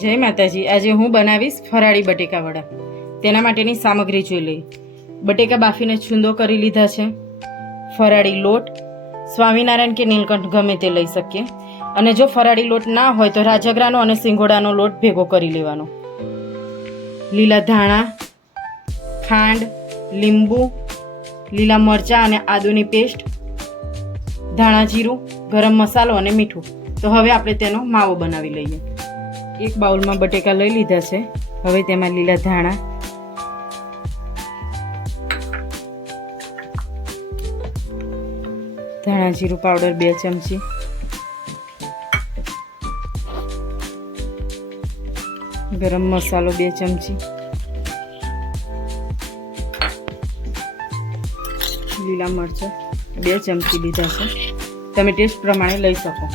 જય માતાજી। આજે હું બનાવીશ ફરાળી બટેકા વડા। તેના માટેની સામગ્રી જોઈ લઈએ। બટેકા બાફીને છૂંદો કરી લીધા છે, ફરાળી લોટ, સ્વામિનારાયણ કે નીલકંઠ ગમે તે લઈ શકીએ, અને જો ફરાળી લોટ ના હોય તો રાજગરાનો અને સિંગોડાનો લોટ ભેગો કરી લેવાનો, લીલા ધાણા, ખાંડ, લીંબુ, લીલા મરચાં અને આદુની પેસ્ટ, ધાણા જીરું, ગરમ મસાલો અને મીઠું। તો હવે આપણે તેનો માવો બનાવી લઈએ। એક બાઉલમાં બટેકા લઈ લીધા છે। હવે તેમાં લીલા ધાણા, ધાણા જીરું પાવડર 2 ચમચી, ગરમ મસાલો 2 ચમચી, લીલા મરચાં 2 ચમચી લીધા છે। તમે ટેસ્ટ પ્રમાણે લઈ શકો।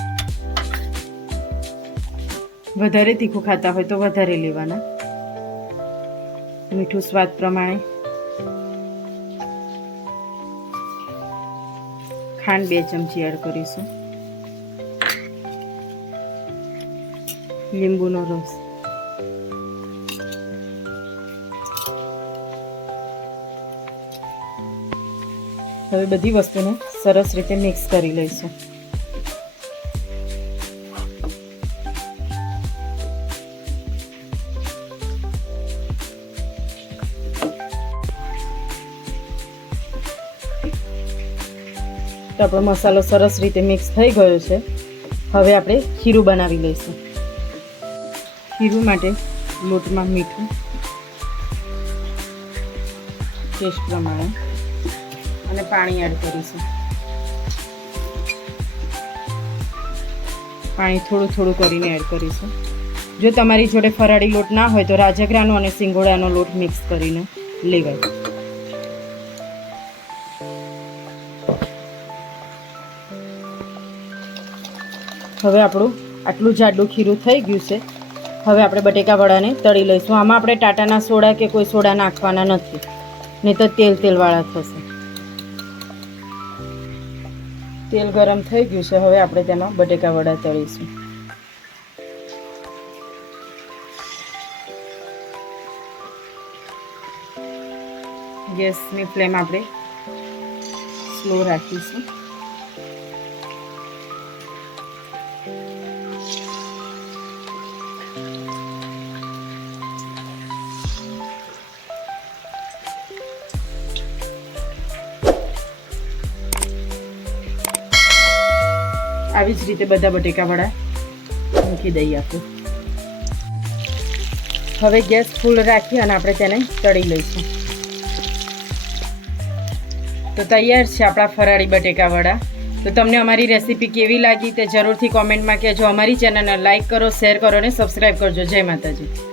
વધારે તીખું ખાતા હોય તો વધારે લેવાના। મીઠું સ્વાદ પ્રમાણે, ખાંડ 2 ચમચી એડ કરીશું, લીંબુનો રસ, હવે બધી વસ્તુને સરસ રીતે મિક્સ કરી લઈશું। તો આપણો મસાલો સરસ રીતે મિક્સ થઈ ગયો છે। હવે આપણે ખીરું બનાવી લઈશું। ખીરું માટે લોટમાં મીઠું ટેસ્ટ પ્રમાણે અને પાણી એડ કરીશું। પાણી થોડું થોડું કરીને એડ કરીશું। જો તમારી જોડે ફરાળી લોટ ના હોય તો રાજગરાનો અને સિંગોડાનો લોટ મિક્સ કરીને લેવાય। હવે આપણું આટલું જાડું ખીરું થઈ ગયું છે। હવે આપણે બટેકા વડાને તળી લઈશું। આમાં આપણે ટાટાના સોડા કે કોઈ સોડા નાખવાના નથી, નહીં તો તેલવાળા થશે। તેલ ગરમ થઈ ગયું છે। હવે આપણે તેમાં બટેકા વડા તળીશું। ગેસની ફ્લેમ આપણે સ્લો રાખીશું। આવી જ રીતે બધા બટેકા વડા મૂકી દઈએ આપણે। હવે ગેસ ફૂલ રાખી અને આપણે તેને તળી લઈશું। તો તૈયાર છે આપણા ફરાળી બટેકા વડા। તો તમને અમારી રેસીપી કેવી લાગી તે જરૂરથી કોમેન્ટમાં કહેજો। અમારી ચેનલને લાઈક કરો, શેર કરો અને સબસ્ક્રાઈબ કરજો। જય માતાજી।